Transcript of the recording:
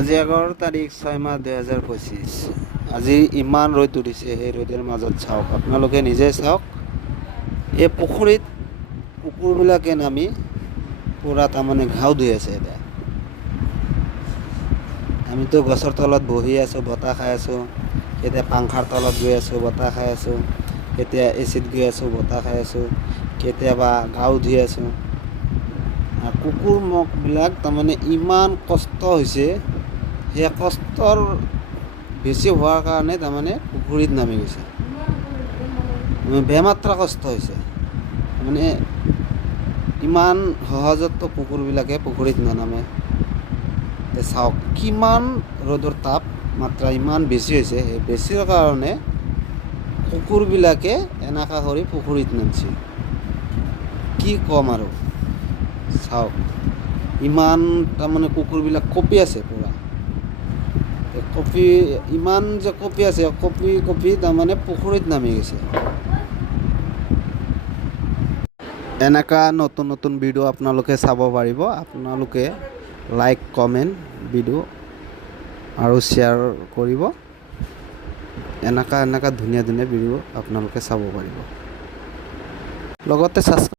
আজি 11 তাৰিখ 6 মাহ 2025। আজি ইমান ৰ'দ উঠিছে, সেই ৰ'দৰ মাজত চাওক, আপোনালোকে নিজে চাওক, এই পুখুৰীত কুকুৰবিলাকে নামি পূৰা তাৰমানে ঘাও ধুই আছে। এতিয়া আমিতো গছৰ তলত বহি আছোঁ, বতাহ খাই আছোঁ, কেতিয়া পাংখাৰ তলত গৈ আছোঁ, বতাহ খাই আছোঁ, কেতিয়া এচিত গৈ আছোঁ, বতাহ খাই আছোঁ, কেতিয়াবা ঘাও ধুই আছোঁ। কুকুৰ মকবিলাক তাৰমানে ইমান কষ্ট হৈছে, সেই কষ্টৰ বেছি হোৱাৰ কাৰণে তাৰমানে পুখুৰীত নামি গৈছে। বেমাত্ৰা কষ্ট হৈছে, মানে ইমান সহজতো কুকুৰবিলাকে পুখুৰীত নানামে। চাওক কিমান ৰ'দৰ তাপমাত্ৰা ইমান বেছি হৈছে, সেই বেছিৰ কাৰণে কুকুৰবিলাকে এনেকুৱা কৰি পুখুৰীত নামিছে। কি ক'ম আৰু, চাওক ইমান তাৰমানে কুকুৰবিলাক কঁপি আছে পূৰা, কঁপি ইমান যে কঁপি আছে, কঁপি কঁপি তাৰমানে পুখুৰীত নামি গৈছে। এনেকুৱা নতুন নতুন ভিডিঅ' আপোনালোকে চাব পাৰিব। আপোনালোকে লাইক, কমেণ্ট, ভিডিঅ' আৰু শ্বেয়াৰ কৰিব। এনেকুৱা ধুনীয়া ধুনীয়া ভিডিঅ' আপোনালোকে চাব পাৰিব। লগতে